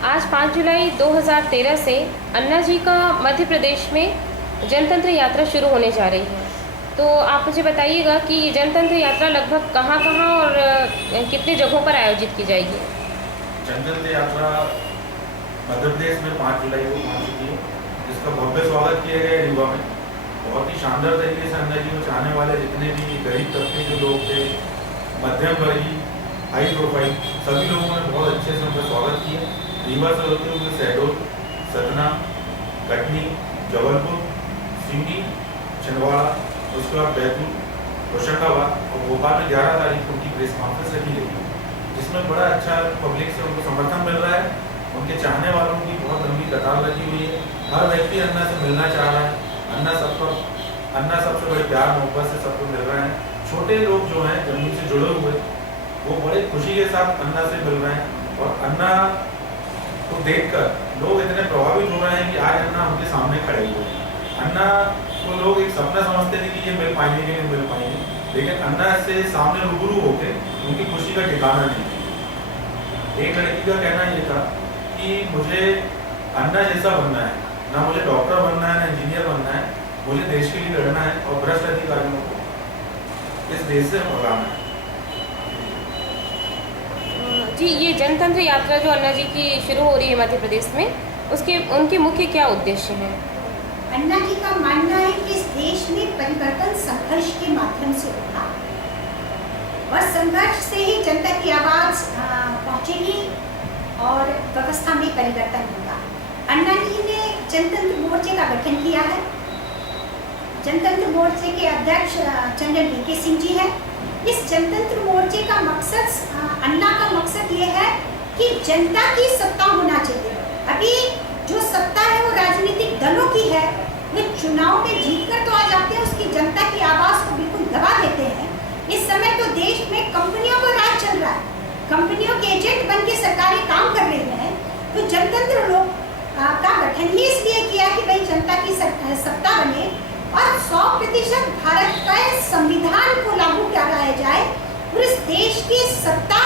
आज 5 जुलाई 2013 से अन्ना जी का मध्य प्रदेश में जनतंत्र यात्रा शुरू होने जा रही है। तो आप मुझे बताइएगा कि ये जनतंत्र यात्रा लगभग कहाँ कहाँ और कितने जगहों पर आयोजित की जाएगी। जनतंत्र यात्रा मध्य प्रदेश में 5 जुलाई को पहुंच चुकी है, जिसका भव्य स्वागत किया गया रीवा में। बहुत ही शानदार तरीके से अन्ना जी को चाहने वाले जितने भी गरीब तबके के लोग थे, मध्यम वर्गीय, हाई प्रोफाइल, सभी लोगों ने बहुत अच्छे से उनका स्वागत किया। रीवा से होते हुए शहडोल, सतना, कटनी, जबलपुर, सिवनी, छिंदवाड़ा, उसके बाद बैतूल, होशंगाबाद और भोपाल में 11 तारीख को उनकी प्रेस कॉन्फ्रेंस रखी गई, जिसमें बड़ा अच्छा पब्लिक से उनको समर्थन मिल रहा है। उनके चाहने वालों की बहुत लंबी कतार लगी हुई है। हर व्यक्ति अन्ना से मिलना चाह रहा है। अन्ना सबसे बड़े प्यार मोहब्बत से सबको मिल रहे हैं। छोटे लोग जो हैं जमीन से जुड़े हुए, वो बड़े खुशी के साथ अन्ना से मिल रहे हैं और अन्ना को देखकर लोग इतने प्रभावित हो रहे हैं कि आज अन्ना उनके सामने खड़े हुए हैं। अन्ना को लोग एक सपना समझते थे कि ये मिल पाएंगे कि नहीं मिल पाएंगे, लेकिन अन्ना से सामने रूबरू होकर उनकी खुशी का ठिकाना नहीं। एक लड़की का कहना ये था कि मुझे अन्ना जैसा बनना है, ना मुझे डॉक्टर बनना है, ना इंजीनियर बनना है, मुझे देश के लिए लड़ना है और भ्रष्ट अधिकारियों को इस देश से भगाना है। जी, ये जनतंत्र यात्रा जो अन्ना जी की शुरू हो रही है मध्य प्रदेश में, उनके मुख्य क्या उद्देश्य हैं? अन्ना जी का मानना है कि इस देश में परिवर्तन संघर्ष के माध्यम से होगा और संघर्ष से ही जनता की आवाज पहुंचेगी और व्यवस्था में परिवर्तन होगा। अन्ना जी ने जनतंत्र मोर्चे का गठन किया है। जनतंत्र मोर्चे के अध्यक्ष जनरल वीके सिंह जी हैं। इस जनतंत्र मोर्चे का मकसद, अन्ना का मकसद ये है कि जनता की सत्ता होना चाहिए। अभी जो सत्ता है वो राजनीतिक दलों की है। वे चुनाव में जीतकर तो आ जाते हैं, उसकी जनता की आवाज को बिल्कुल दबा देते हैं। इस समय तो देश में कंपनियों का राज चल रहा है, कंपनियों के एजेंट बन के सरकारें काम कर रही हैं। तो जनतंत्र लोग का गठन ही इसलिए किया कि भाई जनता की सत्ता बने और 100% भारत का संविधान को लागू कराया जाए और इस देश की सत्ता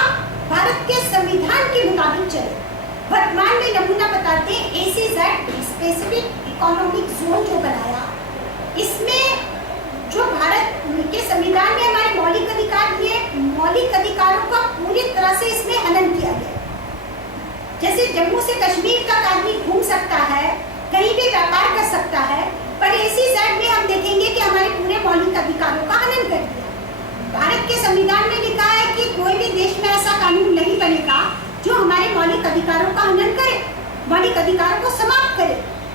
भारत के संविधान के मुताबिक चले। वर्तमान में नमूना बताते हैं ACZ स्पेसिफिक इकोनॉमिक जोन जो बनाया, इसमें जो भारत के संविधान में हमारे मौलिक अधिकार दिए, मौलिक अधिकारों का पूरी तरह से इसमें हनन किया गया। जैसे जम्मू से कश्मीर तक आदमी घूम सकता है, कहीं भी व्यापार कर सकता है, पर ACZ में हम देखेंगे कि हमारे पूरे मौलिक अधिकारों का हनन कर दिया। भारत के संविधान में लिखा है कि कोई भी देश में ऐसा कानून नहीं बनेगा जो हमारे मौलिक अधिकारों का हनन करे, मौलिक अधिकारों को समाप्त करे,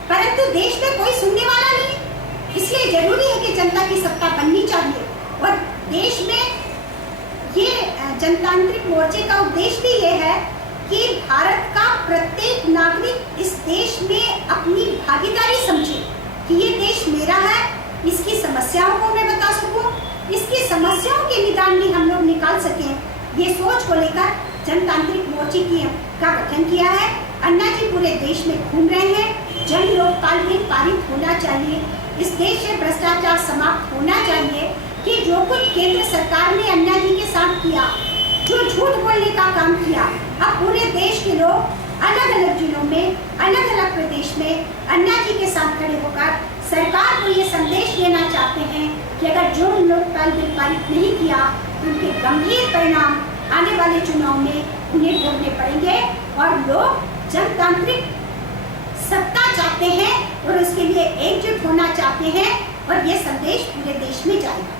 परंतु देश में कोई सुनने वाला नहीं। इसलिए जरूरी है कि जनता की सत्ता बननी चाहिए और देश में ये जनतांत्रिक मोर्चे का उद्देश्य भी ये है कि भारत का प्रत्येक नागरिक इस देश में अपनी भागीदारी समझे कि ये देश मेरा है, इसकी समस्याओं को मैं बता सकूं, इसकी समस्याओं के निदान भी हम लोग निकाल सकें। ये सोच को लेकर जनतांत्रिक मोर्चे का गठन किया है। अन्ना जी पूरे देश में घूम रहे हैं। जन लोकपाल बिल पारित होना चाहिए। इस देश से भ्रष्टाचार समाप्त होना चाहिए कि जो कुछ केंद्र सरकार ने अन्ना जी के साथ किया, जो झूठ बोलने का काम किया, अब पूरे देश के लोग अलग अलग जिलों में, अलग अलग प्रदेश में अन्ना जी के साथ खड़े होकर सरकार को ये संदेश देना चाहते हैं कि अगर जो लोकपाल बिल पारित नहीं किया तो उनके गंभीर परिणाम आने वाले चुनाव में उन्हें भोगने पड़ेंगे और लोग जनतांत्रिक सत्ता चाहते हैं और उसके लिए एकजुट होना चाहते हैं और ये संदेश पूरे देश में जाएगा।